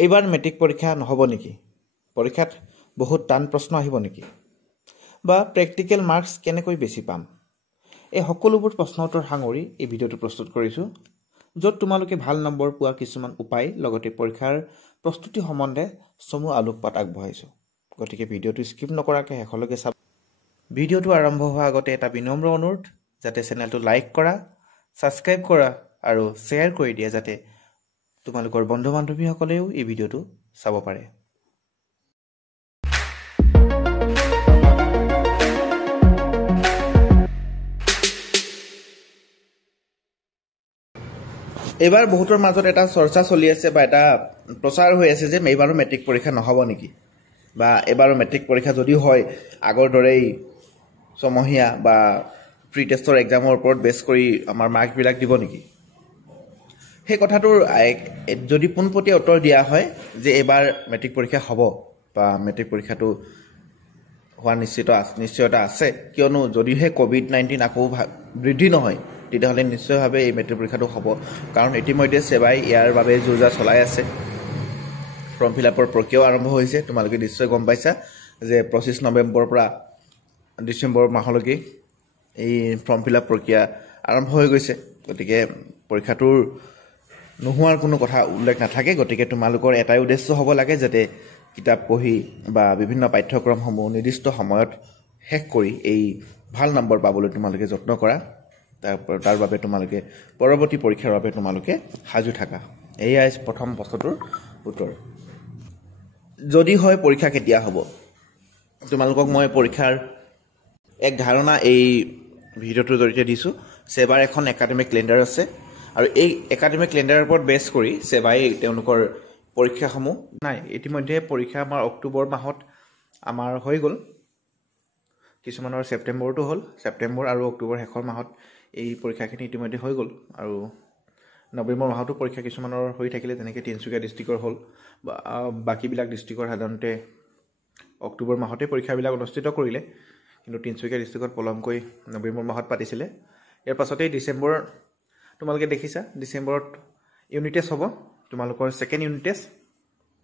এইবাৰ মেট্ৰিক পৰীক্ষা নহ'ব নেকি? পৰীক্ষাত বহুত টান প্ৰশ্ন আহিব নেকি? বা প্ৰেক্টিকেল মাৰ্কছ কেনেকৈ বেছি পাম? এই সকলোবোৰ প্ৰশ্ন উত্তৰ সাঙুৰি এই ভিডিঅ'টো প্ৰস্তুত কৰিছোঁ, য'ত তোমালোকে ভাল নম্বৰ পোৱাৰ কিছুমান উপায় লগতে পৰীক্ষাৰ প্ৰস্তুতি সম্বন্ধে চমু আলোকপাত আগবঢ়াইছোঁ। গতিকে ভিডিঅ'টো স্কিপ নকৰাকৈ শেষলৈকে চাব। ভিডিঅ'টো আৰম্ভ হোৱাৰ আগতে এটা বিনম্ৰ অনুৰোধ, যাতে চেনেলটো লাইক কৰা, ছাবস্ক্ৰাইব কৰা আৰু শ্বেয়াৰ কৰি দিয়া, যাতে তোমালোকৰ বন্ধু বান্ধৱীসকলেও এই ভিডিঅ'টো চাব পাৰে। এইবাৰ বহুতৰ মাজত এটা চৰ্চা চলি আছে বা এটা প্ৰচাৰ হৈ আছে যে এইবাৰো মেট্ৰিক পৰীক্ষা নহ'ব নেকি, বা এইবাৰো মেট্ৰিক পৰীক্ষা যদিও হয় আগৰ দৰেই ছমহীয়া বা প্ৰি টেষ্টৰ এক্সামৰ ওপৰত বেছ কৰি আমাৰ মাৰ্কবিলাক দিব নেকি? সেই কথাটোৰ যদি পোনপটীয়া উত্তৰ দিয়া হয় যে এইবাৰ মেট্ৰিক পৰীক্ষা হ'ব বা মেট্ৰিক পৰীক্ষাটো হোৱাৰ নিশ্চয়তা আছে, কিয়নো যদিহে COVID-19 আকৌ বৃদ্ধি নহয় তেতিয়াহ'লে নিশ্চয়ভাৱে এই মেট্ৰিক পৰীক্ষাটো হ'ব। কাৰণ ইতিমধ্যে সেৱাই ইয়াৰ বাবে যো জা চলাই আছে। ফৰ্ম ফিল আপৰ প্ৰক্ৰিয়াও আৰম্ভ হৈছে। তোমালোকে নিশ্চয় গম পাইছা যে 25 নৱেম্বৰৰ পৰা ডিচেম্বৰ মাহলৈকে এই ফৰ্ম ফিল আপ প্ৰক্ৰিয়া আৰম্ভ হৈ গৈছে। গতিকে পৰীক্ষাটোৰ নোহোৱাৰ কোনো কথা উল্লেখ নাথাকে। গতিকে তোমালোকৰ এটাই উদ্দেশ্য হ'ব লাগে, যাতে কিতাপ পঢ়ি বা বিভিন্ন পাঠ্যক্ৰমসমূহ নিৰ্দিষ্ট সময়ত শেষ কৰি এই ভাল নম্বৰ পাবলৈ তোমালোকে যত্ন কৰা। তাৰ বাবে তোমালোকে পৰৱৰ্তী পৰীক্ষাৰ বাবে তোমালোকে সাজু থাকা। এয়াই প্ৰথম প্ৰশ্নটোৰ উত্তৰ। যদি হয় পৰীক্ষা কেতিয়া হ'ব? তোমালোকক মই পৰীক্ষাৰ এক ধাৰণা এই ভিডিঅ'টোৰ জৰিয়তে দিছোঁ। সেৱাৰ এখন একাডেমিক কেলেণ্ডাৰ আছে আৰু এই একাডেমিক কেলেণ্ডাৰৰ ওপৰত বেছ কৰি সেৱাই তেওঁলোকৰ পৰীক্ষাসমূহ ইতিমধ্যে পৰীক্ষা আমাৰ অক্টোবৰ মাহত আমাৰ হৈ গ'ল। কিছুমানৰ ছেপ্টেম্বৰতো হ'ল। ছেপ্টেম্বৰ আৰু অক্টোবৰ শেষৰ মাহত এই পৰীক্ষাখিনি ইতিমধ্যে হৈ গ'ল আৰু নৱেম্বৰ মাহতো পৰীক্ষা কিছুমানৰ হৈ থাকিলে, যেনেকৈ তিনিচুকীয়া ডিষ্ট্ৰিক্টৰ হ'ল বা বাকীবিলাক ডিষ্ট্ৰিক্টৰ সাধাৰণতে অক্টোবৰ মাহতে পৰীক্ষাবিলাক অনুষ্ঠিত কৰিলে, কিন্তু তিনিচুকীয়া ডিষ্ট্ৰিক্টত পলমকৈ নৱেম্বৰ মাহত পাতিছিলে। ইয়াৰ পাছতেই ডিচেম্বৰ, তোমালোকে দেখিছা ডিচেম্বৰত ইউনিট টেষ্ট হ'ব, তোমালোকৰ ছেকেণ্ড ইউনিট টেষ্ট।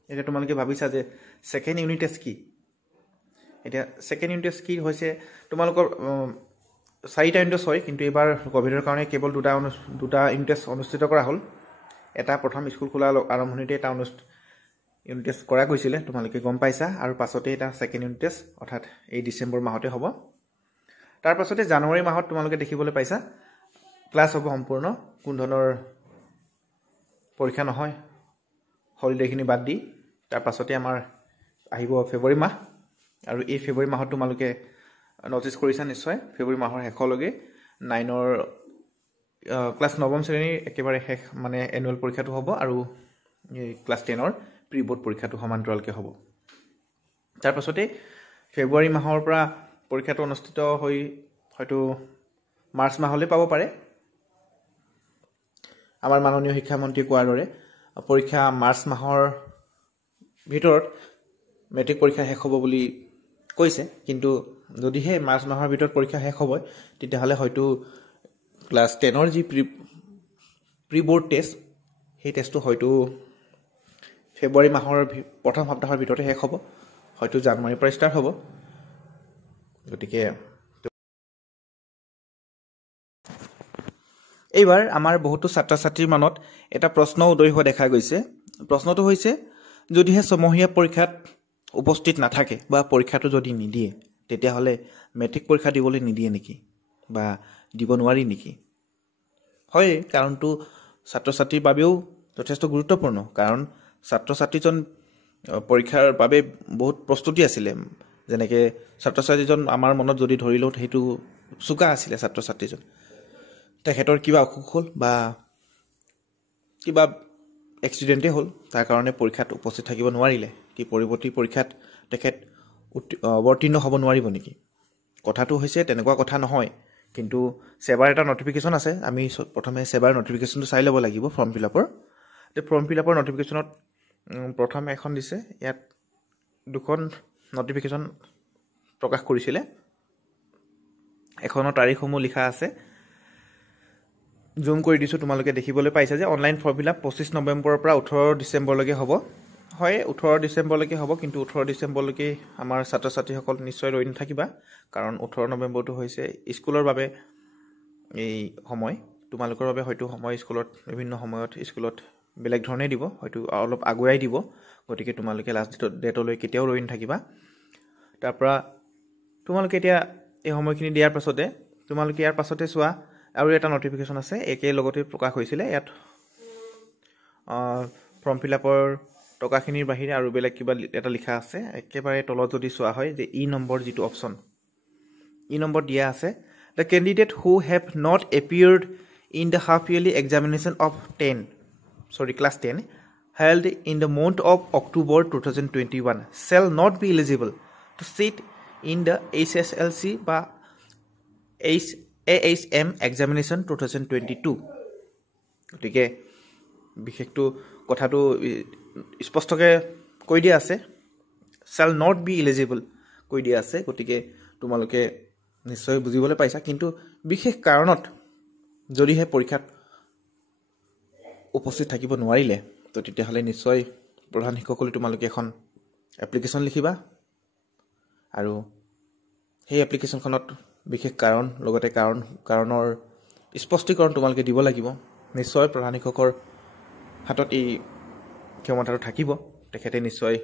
এতিয়া তোমালোকে ভাবিছা যে ছেকেণ্ড ইউনিট টেষ্ট কি? এতিয়া ছেকেণ্ড ইউনিট টেষ্ট কি হৈছে, তোমালোকৰ 4টা ইউনিট টেষ্ট হয়, কিন্তু এইবাৰ ক'ভিডৰ কাৰণে কেৱল দুটা ইউনিট টেষ্ট অনুষ্ঠিত কৰা হ'ল। এটা প্ৰথম স্কুল খোলা আৰম্ভণিতে এটা ইউনিট টেষ্ট কৰা গৈছিলে, তোমালোকে গম পাইছা, আৰু পাছতে এটা ছেকেণ্ড ইউনিট টেষ্ট অৰ্থাৎ এই ডিচেম্বৰ মাহতে হ'ব। তাৰ পাছতে জানুৱাৰী মাহত তোমালোকে দেখিবলৈ পাইছা ক্লাছ হ'ব সম্পূৰ্ণ, কোনো ধৰণৰ পৰীক্ষা নহয়, হলিডেখিনি বাদ দি। তাৰ পাছতে আমাৰ আহিব ফেব্ৰুৱাৰী মাহ, আৰু এই ফেব্ৰুৱাৰী মাহত তোমালোকে ন'টিচ কৰিছা নিশ্চয়, ফেব্ৰুৱাৰী মাহৰ শেষলৈকে 9ৰ ক্লাছ 9ম শ্ৰেণীৰ একেবাৰে শেষ মানে এনুৱেল পৰীক্ষাটো হ'ব, আৰু ক্লাছ 10ৰ প্ৰি বৰ্ড পৰীক্ষাটো সমান্তৰালকৈ হ'ব। তাৰ পাছতে ফেব্ৰুৱাৰী মাহৰ পৰা পৰীক্ষাটো অনুষ্ঠিত হৈ হয়তো মাৰ্চ মাহলৈ পাব পাৰে। আমাৰ মাননীয় শিক্ষামন্ত্ৰী কোৱাৰ দৰে পৰীক্ষা মাৰ্চ মাহৰ ভিতৰত মেট্ৰিক পৰীক্ষা শেষ হ'ব বুলি কৈছে, কিন্তু যদিহে মাৰ্চ মাহৰ ভিতৰত পৰীক্ষা শেষ হ'ব তেতিয়াহ'লে হয়তো ক্লাছ 10ৰ যি প্ৰি বৰ্ড টেষ্ট, সেই টেষ্টটো হয়তো ফেব্ৰুৱাৰী মাহৰ প্ৰথম সপ্তাহৰ ভিতৰতে শেষ হ'ব, হয়তো জানুৱাৰীৰ পৰা ষ্টাৰ্ট হ'ব। গতিকে এইবাৰ আমাৰ বহুতো ছাত্ৰ ছাত্ৰীৰ মনত এটা প্ৰশ্ন উদয় হোৱা দেখা গৈছে। প্ৰশ্নটো হৈছে, যদিহে ছমহীয়া পৰীক্ষাত উপস্থিত নাথাকে বা পৰীক্ষাটো যদি নিদিয়ে, তেতিয়াহ'লে মেট্ৰিক পৰীক্ষা দিবলৈ নিদিয়ে নেকি বা দিব নোৱাৰি নেকি? হয়, কাৰণটো ছাত্ৰ ছাত্ৰীৰ বাবেও যথেষ্ট গুৰুত্বপূৰ্ণ, কাৰণ ছাত্ৰ ছাত্ৰীজন পৰীক্ষাৰ বাবে বহুত প্ৰস্তুতি আছিলে। যেনেকৈ ছাত্ৰ ছাত্ৰীজন আমাৰ মনত যদি ধৰি লওঁ, সেইটো চোকা আছিলে ছাত্ৰ ছাত্ৰীজন, তেখেতৰ কিবা অসুখ হ'ল বা কিবা এক্সিডেণ্টেই হ'ল, তাৰ কাৰণে পৰীক্ষাত উপস্থিত থাকিব নোৱাৰিলে, কি পৰৱৰ্তী পৰীক্ষাত তেখেত অৱতীৰ্ণ হ'ব নোৱাৰিব নেকি? কথাটো হৈছে তেনেকুৱা কথা নহয়, কিন্তু সেৱাৰ এটা নটিফিকেশ্যন আছে। আমি প্ৰথমে সেৱাৰ নটিফিকেশ্যনটো চাই ল'ব লাগিব ফৰ্ম ফিল আপৰ। ফৰ্ম ফিল আপৰ নটিফিকেশ্যনত প্ৰথম এখন দিছে, ইয়াত দুখন নটিফিকেশ্যন প্ৰকাশ কৰিছিলে। এখনৰ তাৰিখসমূহ লিখা আছে, জুম কৰি দিছোঁ, তোমালোকে দেখিবলৈ পাইছা যে অনলাইন ফৰ্ম ফিল আপ 25 নৱেম্বৰৰ পৰা 18 ডিচেম্বৰলৈকে হ'ব। হয় 18 ডিচেম্বৰলৈকে হ'ব, কিন্তু 18 ডিচেম্বৰলৈকে আমাৰ ছাত্ৰ ছাত্ৰীসকল নিশ্চয় ৰৈ নাথাকিবা, কাৰণ 18 নৱেম্বৰটো হৈছে স্কুলৰ বাবে এই সময়। তোমালোকৰ বাবে হয়তো সময় স্কুলত বিভিন্ন সময়ত স্কুলত বেলেগ ধৰণে দিব, হয়তো অলপ আগুৱাই দিব। গতিকে তোমালোকে লাষ্ট ডেটলৈ কেতিয়াও ৰৈ নাথাকিবা। তাৰপৰা তোমালোকে এতিয়া এই সময়খিনি দিয়াৰ পাছতে তোমালোকে ইয়াৰ পাছতে চোৱা আৰু এটা নটিফিকেশ্যন আছে, একে লগতে প্ৰকাশ হৈছিলে। ইয়াত ফৰ্ম ফিল আপৰ টকাখিনিৰ বাহিৰে আৰু বেলেগ কিবা এটা লিখা আছে। একেবাৰে তলত যদি চোৱা হয় যে নম্বৰ যিটো অপশ্যন, নম্বৰ দিয়া আছে, the candidate who have not appeared in the half yearly examination of class 10 held in the month of October 2021 shall not be eligible to sit in the HSLC বা AHM examination 2022. গতিকে বিশেষটো কথাটো স্পষ্টকৈ কৈ দিয়া আছে, shall not be eligible কৈ দিয়া আছে। গতিকে তোমালোকে নিশ্চয় বুজিবলৈ পাইছা। কিন্তু বিশেষ কাৰণত যদিহে পৰীক্ষাত উপস্থিত থাকিব নোৱাৰিলে, তো তেতিয়াহ'লে নিশ্চয় প্ৰধান শিক্ষকলৈ তোমালোকে এখন এপ্লিকেশ্যন লিখিবা, আৰু সেই এপ্লিকেশ্যনখনত বিশেষ কাৰণ লগতে কাৰণৰ স্পষ্টীকৰণ তোমালোকে দিব লাগিব। নিশ্চয় প্ৰধান শিক্ষকৰ হাতত এই ক্ষমতাটো থাকিব। তেখেতে নিশ্চয়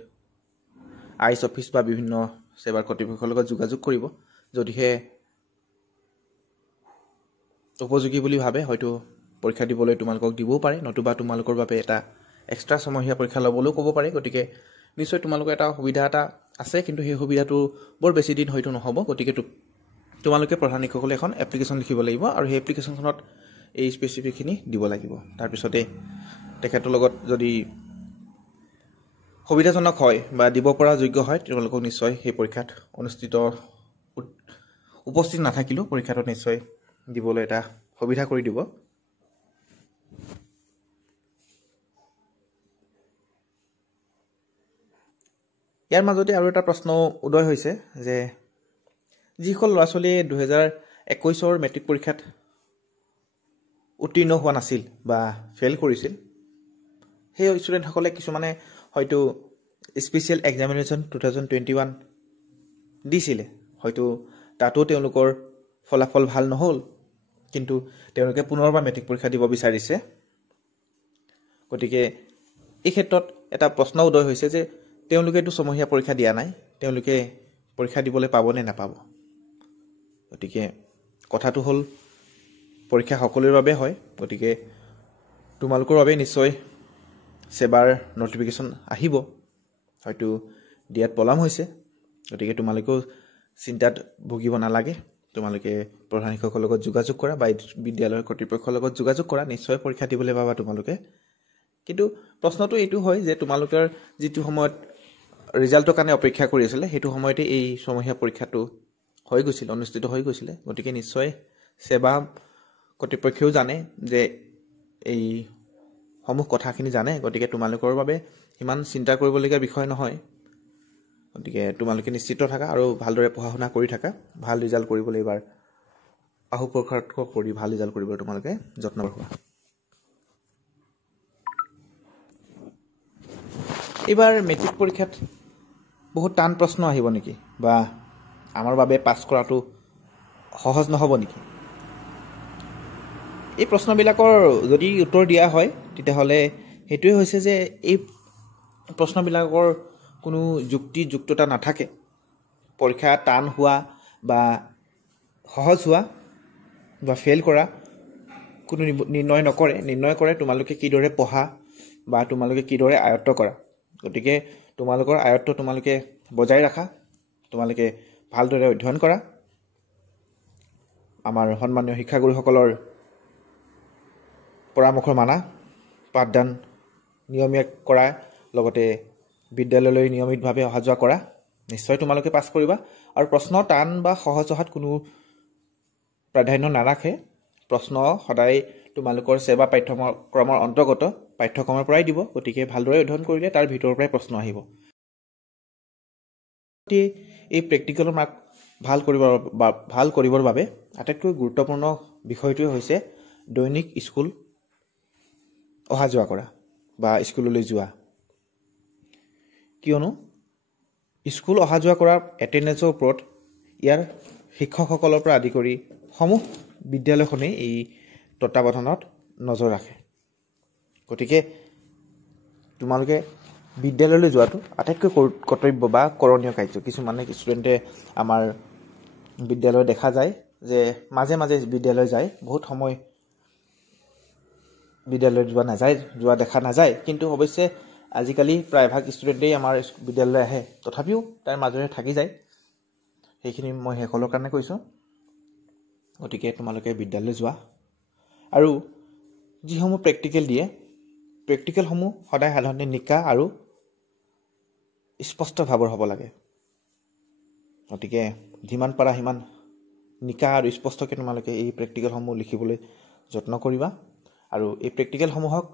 আইচ অফিচ বা বিভিন্ন সেৱাৰ কৰ্তৃপক্ষৰ লগত যোগাযোগ কৰিব। যদিহে উপযোগী বুলি ভাবে হয়তো পৰীক্ষা দিবলৈ তোমালোকক দিবও পাৰে, নতুবা তোমালোকৰ বাবে এটা এক্সট্ৰা ছমহীয়া পৰীক্ষা ল'বলৈও ক'ব পাৰে। গতিকে নিশ্চয় তোমালোকৰ এটা সুবিধা এটা আছে, কিন্তু সেই সুবিধাটো বৰ বেছি দিন হয়তো নহ'ব। গতিকে তোমালোকে প্ৰধান শিক্ষকলৈ এখন এপ্লিকেশ্যন লিখিব লাগিব, আৰু সেই এপ্লিকেশ্যনখনত এই স্পেচিফিকখিনি দিব লাগিব। তাৰপিছতে তেখেতৰ লগত যদি সুবিধাজনক হয় বা দিব পৰা যোগ্য হয়, তেওঁলোকক নিশ্চয় সেই পৰীক্ষাত উপস্থিত নাথাকিলেও পৰীক্ষাটো নিশ্চয় দিবলৈ এটা সুবিধা কৰি দিব। ইয়াৰ মাজতে আৰু এটা প্ৰশ্ন উদয় হৈছে যে যিসকল ল'ৰা ছোৱালীয়ে 2021 মেট্ৰিক পৰীক্ষাত উত্তীৰ্ণ হোৱা নাছিল বা ফেইল কৰিছিল, সেই ষ্টুডেণ্টসকলে কিছুমানে হয়তো স্পেচিয়েল এক্সামিনেশ্যন 2021 দিছিলে, হয়তো তাতো তেওঁলোকৰ ফলাফল ভাল নহ'ল, কিন্তু তেওঁলোকে পুনৰবাৰ মেট্ৰিক পৰীক্ষা দিব বিচাৰিছে। গতিকে এই ক্ষেত্ৰত এটা প্ৰশ্ন উদয় হৈছে যে তেওঁলোকেতো ছমহীয়া পৰীক্ষা দিয়া নাই, তেওঁলোকে পৰীক্ষা দিবলৈ পাব নে নাপাব। গতিকে কথাটো হ'ল পৰীক্ষা সকলোৰে বাবে হয়। গতিকে তোমালোকৰ বাবে নিশ্চয় সেৱাৰ নটিফিকেশ্যন আহিব, হয়তো দিয়াত পলম হৈছে। গতিকে তোমালোকেও চিন্তাত ভুগিব নালাগে। তোমালোকে প্ৰধান শিক্ষকৰ লগত যোগাযোগ কৰা বা বিদ্যালয়ৰ কৰ্তৃপক্ষৰ লগত যোগাযোগ কৰা, নিশ্চয় পৰীক্ষা দিবলৈ পাবা তোমালোকে। কিন্তু প্ৰশ্নটো এইটো হয় যে তোমালোকৰ যিটো সময়ত ৰিজাল্টৰ কাৰণে অপেক্ষা কৰি আছিলে, সেইটো সময়তে এই ছমহীয়া পৰীক্ষাটো অনুষ্ঠিত হৈ গৈছিলে। গতিকে নিশ্চয় সেৱা কৰ্তৃপক্ষেও জানে যে এই সমূহ কথাখিনি জানে। গতিকে তোমালোকৰ বাবে ইমান চিন্তা কৰিবলগীয়া বিষয় নহয়। গতিকে তোমালোকে নিশ্চিত থাকা আৰু ভালদৰে পঢ়া শুনা কৰি থাকা। ভাল ৰিজাল্ট কৰিবলৈ এইবাৰ আহু পৰীক্ষাত কৰি ভাল ৰিজাল্ট কৰিবলৈ তোমালোকে যত্ন কৰা। এইবাৰ মেট্ৰিক পৰীক্ষাত বহুত টান প্ৰশ্ন আহিব নেকি, বা আমাৰ বাবে পাছ কৰাটো সহজ নহ'ব নেকি? এই প্ৰশ্নবিলাকৰ যদি উত্তৰ দিয়া হয়, তেতিয়াহ'লে সেইটোৱে হৈছে যে এই প্ৰশ্নবিলাকৰ কোনো যুক্তিযুক্ততা নাথাকে। পৰীক্ষা টান হোৱা বা সহজ হোৱা বা ফেইল কৰা কোনো নিৰ্ণয় কৰে তোমালোকে কিদৰে পঢ়া বা তোমালোকে কিদৰে আয়ত্ব কৰা। গতিকে তোমালোকৰ আয়ত্ব তোমালোকে বজাই ৰাখা, তোমালোকে ভালদৰে অধ্যয়ন কৰা, আমাৰ সন্মানীয় শিক্ষাগুৰুসকলৰ পৰামৰ্শ মানা, পাঠদান নিয়মীয়া কৰা, লগতে বিদ্যালয়লৈ নিয়মিতভাৱে অহা যোৱা কৰা। নিশ্চয় তোমালোকে পাছ কৰিবা। আৰু প্ৰশ্ন টান বা সহজ অহাত কোনো প্ৰাধান্য নাৰাখে। প্ৰশ্ন সদায় তোমালোকৰ সেৱা পাঠ্যক্ৰমৰ অন্তৰ্গত পাঠ্যক্ৰমৰ পৰাই দিব। গতিকে ভালদৰে অধ্যয়ন কৰিলে তাৰ ভিতৰৰ পৰাই প্ৰশ্ন আহিব। এই প্ৰেক্টিকেলৰ মাৰ্ক ভাল কৰিবৰ বাবে আটাইতকৈ গুৰুত্বপূৰ্ণ বিষয়টোৱে হৈছে দৈনিক স্কুল অহা যোৱা কৰা বা স্কুললৈ যোৱা। কিয়নো স্কুল অহা যোৱা কৰাৰ এটেণ্ডেঞ্চৰ ওপৰত ইয়াৰ শিক্ষকসকলৰ পৰা আদি কৰি সমূহ বিদ্যালয়খনেই এই তত্বাৱধানত নজৰ ৰাখে। গতিকে তোমালোকে বিদ্যালয়লৈ যোৱাটো আটাইতকৈ কৰ্তব্য বা কৰণীয় কাৰ্য। কিছুমানে ষ্টুডেণ্টে আমাৰ বিদ্যালয় দেখা যায় যে মাজে মাজে বিদ্যালয় যায়, বহুত সময় বিদ্যালয়ত যোৱা দেখা নাযায়, কিন্তু অৱশ্যে আজিকালি প্ৰায়ভাগ ষ্টুডেণ্টেই আমাৰ বিদ্যালয়লৈ আহে, তথাপিও তাৰ মাজেৰে থাকি যায়। সেইখিনি মই সকলৰ কাৰণে কৈছোঁ। গতিকে তোমালোকে বিদ্যালয়লৈ যোৱা আৰু যিসমূহ প্ৰেক্টিকেল দিয়ে, প্ৰেক্টিকেলসমূহ সদায় সাধাৰণতে নিকা আৰু স্পষ্ট ভাৱৰ হ'ব লাগে। গতিকে যিমান পাৰা সিমান নিকা আৰু স্পষ্টকৈ তোমালোকে এই প্ৰেক্টিকেলসমূহ লিখিবলৈ যত্ন কৰিবা। আৰু এই প্ৰেক্টিকেলসমূহক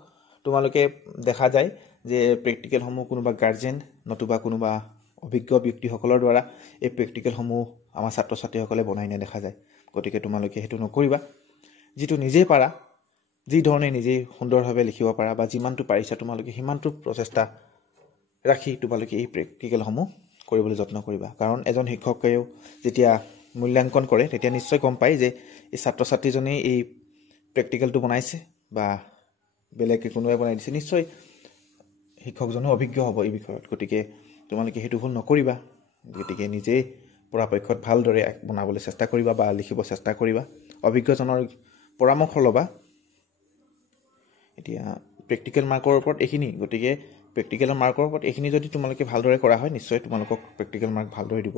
তোমালোকে দেখা যায় যে প্ৰেক্টিকেলসমূহ কোনোবা গাৰ্জেন নতুবা কোনোবা অভিজ্ঞ ব্যক্তিসকলৰ দ্বাৰা এই প্ৰেক্টিকেলসমূহ আমাৰ ছাত্ৰ ছাত্ৰীসকলে বনাই নিয়া দেখা যায়। গতিকে তোমালোকে সেইটো নকৰিবা। যিটো নিজেই পাৰা, যি ধৰণে নিজেই সুন্দৰভাৱে লিখিব পাৰা বা যিমানটো পাৰিছা তোমালোকে সিমানটো প্ৰচেষ্টা ৰাখি তোমালোকে এই প্ৰেক্টিকেলসমূহ কৰিবলৈ যত্ন কৰিবা। কাৰণ এজন শিক্ষকেও যেতিয়া মূল্যাংকন কৰে তেতিয়া নিশ্চয় গম পায় যে এই ছাত্ৰ ছাত্ৰীজনেই এই প্ৰেক্টিকেলটো বনাইছে বা বেলেগে কোনোবাই বনাই দিছে। নিশ্চয় শিক্ষকজনো অভিজ্ঞ হ'ব এই বিষয়ত। গতিকে তোমালোকে সেইটো ভুল নকৰিবা। গতিকে নিজেই পৰাপক্ষত ভালদৰে বনাবলৈ চেষ্টা কৰিবা বা লিখিব চেষ্টা কৰিবা। অভিজ্ঞজনৰ পৰামৰ্শ ল'বা। এতিয়া প্ৰেক্টিকেল মাৰ্কৰ ওপৰত এইখিনি। গতিকে প্ৰেক্টিকেলৰ মাৰ্কৰ ওপৰত এইখিনি যদি তোমালোকে ভালদৰে কৰা হয়, নিশ্চয় তোমালোকক প্ৰেক্টিকেল মাৰ্ক ভালদৰে দিব।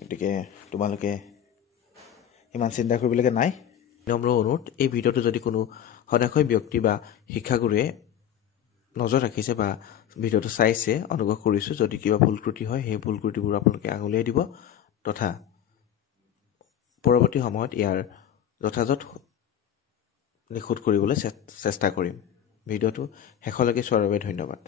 গতিকে তোমালোকে ইমান চিন্তা কৰিবলগীয়া নাই। নম্ৰ অনুৰোধ, এই ভিডিঅ'টো যদি কোনো সদাশয় ব্যক্তি বা শিক্ষাগুৰুৱে নজৰ ৰাখিছে বা ভিডিঅ'টো চাইছে, অনুগ্ৰহ কৰিছোঁ যদি কিবা ভুল ত্ৰুটি হয় সেই ভুল ত্ৰুটিবোৰ আপোনালোকে আগলৈ দিব তথা পৰৱৰ্তী সময়ত ইয়াৰ যথাযথ নিখুঁত কৰিবলৈ চেষ্টা কৰিম। ভিডিঅ'টো শেষলৈকে চোৱাৰ বাবে ধন্যবাদ।